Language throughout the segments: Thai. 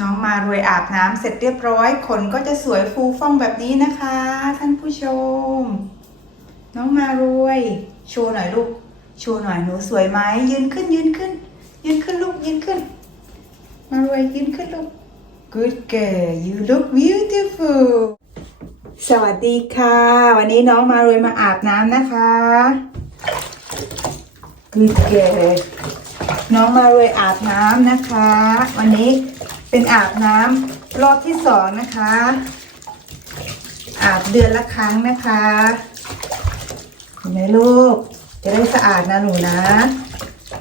น้องมารวยอาบน้ำเสร็จเรียบร้อยขนก็จะสวยฟูฟ่องแบบนี้นะคะ ท่านผู้ชม น้องมารวยโชว์หน่อยลูกโชว์หน่อยหนูสวยไหมยืนขึ้นยืนขึ้น ยืนขึ้นลูกยืนขึ้น มารวยยืนขึ้นลูก Good girl you look beautiful สวัสดีค่ะ วันนี้น้องมารวยมาอาบน้ำนะคะ Good girl น้องมารวยอาบน้ำนะคะ วันนี้ เป็นอาบน้ำรอบที่สองนะคะ อาบเดือนละครั้งนะคะเห็นไหมลูก จะได้สะอาดนะหนูนะ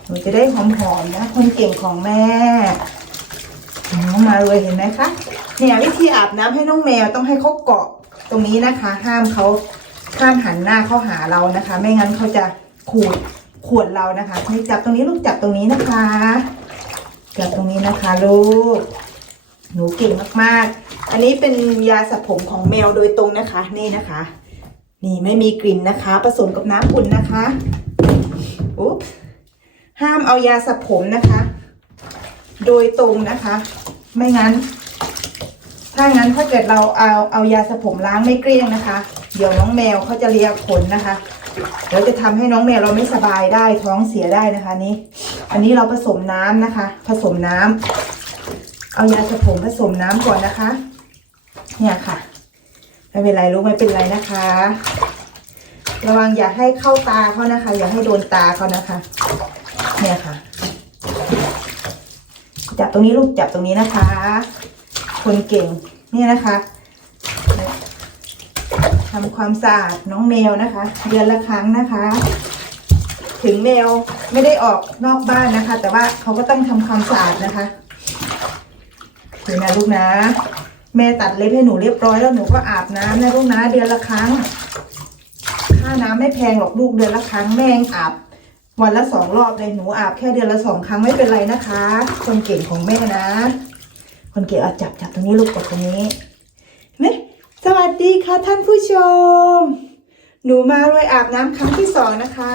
หนูจะได้หอมๆนะ คนเก่งของแม่น้องมารวยเห็นไหมคะเนี่ยวิธีอาบน้ำให้น้องแมวต้องให้เขาเกาะตรงนี้นะคะ ห้ามเขาห้ามหันหน้าเข้าหาเรานะคะ ไม่งั้นเขาจะขูดขวดเรานะคะนี่จับตรงนี้ลูกจับตรงนี้นะคะ จับตรงนี้นะคะลูก หนูเก่งมากๆ อันนี้เป็นยาสระผมของแมวโดยตรงนะคะ นี่นะคะ นี่ไม่มีกลิ่นนะคะ ผสมกับน้ำอุ่นนะคะอุ๊บห้ามเอายาสระผมนะคะ โดยตรงนะคะ ไม่งั้น ถ้างั้นถ้าเกิดเราเอาเอายาสระผมล้างไม่เกลี้ยงนะคะ เดี๋ยวน้องแมวเขาจะเลียขนนะคะเดี๋ยวจะทำให้น้องแมวเราไม่สบายได้ท้องเสียได้นะคะ นี่อันนี้เราผสมน้ำนะคะ ผสมน้ำ เอายาสระผมผสมน้ำก่อนนะคะ เนี่ยค่ะ ไม่เป็นไรลูกไม่เป็นไรนะคะ ระวังอย่าให้เข้าตาเขานะคะ อย่าให้โดนตาเขานะคะ เนี่ยค่ะ จับตรงนี้ลูกจับตรงนี้นะคะ คนเก่งเนี่ยนะคะทำความสะอาดน้องแมวนะคะ เดือนละครั้งนะคะ ถึงแมวไม่ได้ออกนอกบ้านนะคะ แต่ว่าเขาก็ต้องทำความสะอาดนะคะ เดี๋ยนะลูกนะ แม่ตัดเล็บให้หนูเรียบร้อยแล้วหนูก็อาบน้ำนะลูกนะ เดือนละครั้ง ค่าน้ำไม่แพงหรอกลูกเดือนละครั้งแม่งอาบวันละสองรอบเลยหนูอาบแค่เดือนละสองครั้งไม่เป็นไรนะคะ คนเก่งของแม่นะ คนเก่งเอาจับจับตรงนี้ลูกจับตรงนี้เห็นไหมสวัสดีค่ะท่านผู้ชม หนูมารวยอาบน้ำครั้งที่สองนะคะ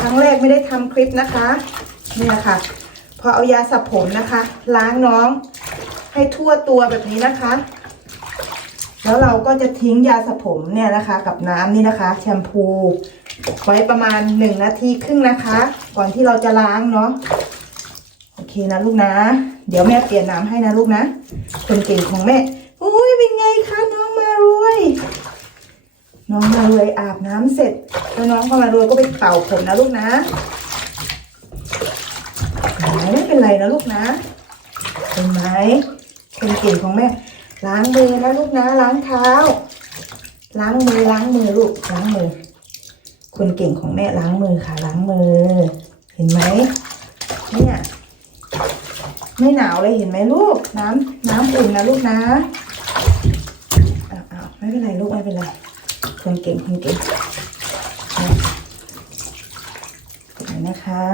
ครั้งแรกไม่ได้ทำคลิปนะคะนี่นะคะพอเอายาสระผมนะคะ ล้างน้อง ให้ทั่วตัวแบบนี้นะคะ แล้วเราก็จะทิ้งยาสระผมเนี่ยนะคะ กับน้ำนี่นะคะ แชมพู ไว้ประมาณหนึ่งนาทีครึ่งนะคะ ก่อนที่เราจะล้างเนาะโอเคนะลูกนะ เดี๋ยวแม่เปลี่ยนน้ำให้นะลูกนะ คนเก่งของแม่อุ้ยเป็นไงคะน้องมารวย น้องมารวยอาบน้ำเสร็จ แล้วน้องก็มารวยก็ไปเป่าผมนะลูกนะไม่เป็นไรนะลูกนะ เห็นไหม คนเก่งของแม่ ล้างมือนะลูกนะล้างเท้า ล้างมือล้างมือลูกล้างมือ คนเก่งของแม่ล้างมือค่ะล้างมือ เห็นไหมเนี่ยไม่หนาวเลยเห็นไหมลูก น้ำน้ำอุ่นนะลูกนะอ้าวอ้าไม่เป็นไรลูกไม่เป็นไรคนเก่งคนเก่งเห็นนะคะ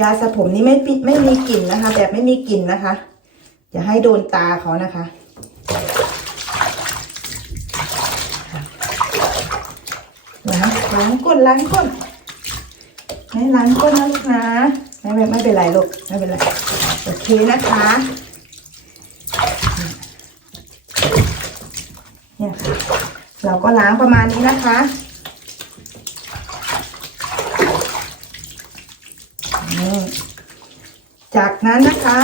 ยาสระผมนี่ไม่ไม่มีกลิ่นนะคะ แบบไม่มีกลิ่นนะคะ อย่าให้โดนตาเขานะคะ ล้างล้างก้นล้างก้นไม่ล้างก้นนะลูกนะไม่ไม่ไม่เป็นไรลูกไม่เป็นไรโอเคนะคะเนี่ยค่ะเราก็ล้างประมาณนี้นะคะ จากนั้นนะคะ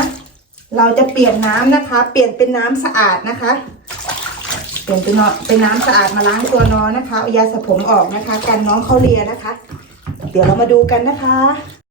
เราจะเปลี่ยนน้ำนะคะ เปลี่ยนเป็นน้ำสะอาดนะคะ เปลี่ยนเป็นเป็นน้ำสะอาดมาล้างตัวน้องนะคะเอายาสระผมออกนะคะ กันน้องเขาเลียนะคะ เดี๋ยวเรามาดูกันนะคะ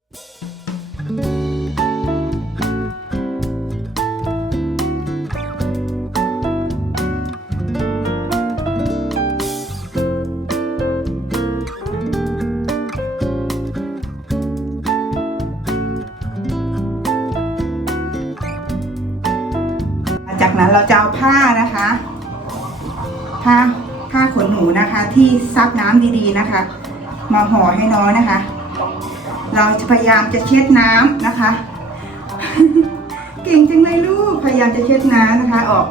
นั้นเราจะเอาผ้านะคะ ผ้าผ้าขนหนูนะคะ ที่ซับน้ำดีๆนะคะ มาห่อให้น้องนะคะ เราจะพยายามจะเช็ดน้ำนะคะ เก่งจังเลยลูกพยายามจะเช็ดน้ำนะคะ ออก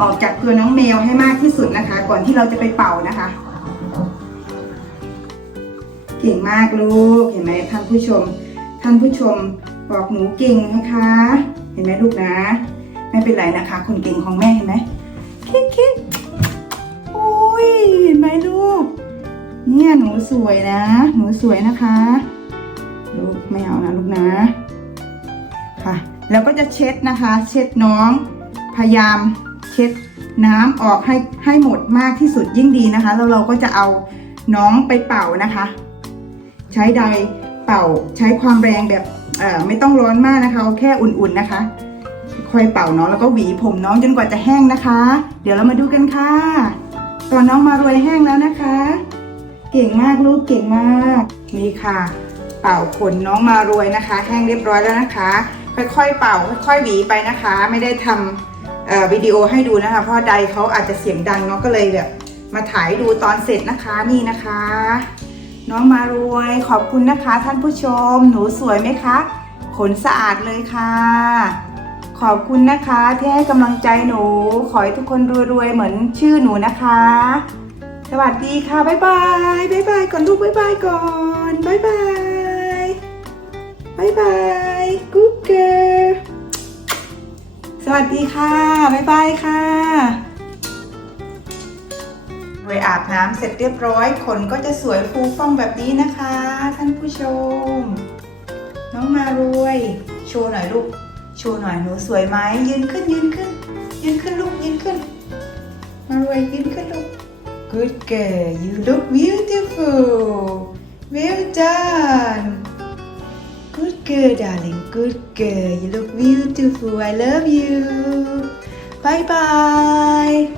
ออกจากตัวน้องแมวให้มากที่สุดนะคะ ก่อนที่เราจะไปเป่านะคะ เก่งมากลูกเห็นไหมท่านผู้ชม ท่านผู้ชมบอกหนูเก่งนะคะ เห็นไหมลูกนะ ไม่เป็นไรนะคะ คนเก่งของแม่เห็นไหมคิดคิดโอ้ยเห็นไหมลูก เนี่ยหนูสวยนะ หนูสวยนะคะ ลูกไม่เอานะลูกนะ ค่ะ แล้วก็จะเช็ดนะคะ เช็ดน้อง พยายามเช็ดน้ำออกให้ให้หมดมากที่สุดยิ่งดีนะคะ แล้วเราก็จะเอาน้องไปเป่านะคะ ใช้ไดเป่าใช้ความแรงแบบไม่ต้องร้อนมากนะคะเอาแค่อุ่นๆนะคะ ค่อยเป่าน้องแล้วก็หวีผมน้องจนกว่าจะแห้งนะคะ เดี๋ยวเรามาดูกันค่ะตอนน้องมารวยแห้งแล้วนะคะ เก่งมากลูกเก่งมาก นี่ค่ะ เป่าขนน้องมารวยนะคะ แห้งเรียบร้อยแล้วนะคะ ค่อยๆเป่า ค่อยๆหวีไปนะคะ ไม่ได้ทำเอ่อวิดีโอให้ดูนะคะ เพราะใดเขาอาจจะเสียงดังเนาะก็เลยแบบมาถ่ายดูตอนเสร็จนะคะนี่นะคะ น้องมารวยขอบคุณนะคะ ท่านผู้ชม หนูสวยไหมคะขนสะอาดเลยค่ะ ขอบคุณนะคะที่ให้กำลังใจหนู ขอให้ทุกคนรวยๆเหมือนชื่อหนูนะคะ สวัสดีค่ะบ๊ายบายบ๊ายบายก่อนลูกบ๊ายบายก่อนบ๊ายบายบ๊ายบาย good girl สวัสดีค่ะบ๊ายบายค่ะไปอาบน้ำเสร็จเรียบร้อยขนก็จะสวยฟูฟ่องแบบนี้นะคะ ท่านผู้ชม น้องมารวย โชว์หน่อยลูก ชว์หน่อยหนูสวยไหมยืนขึ้นยืนขึ้น ยืนขึ้นลูกยืนขึ้น มารวยยืนขึ้นลูก Good girl you look beautiful well done Good girl darling good girl you look beautiful I love you bye bye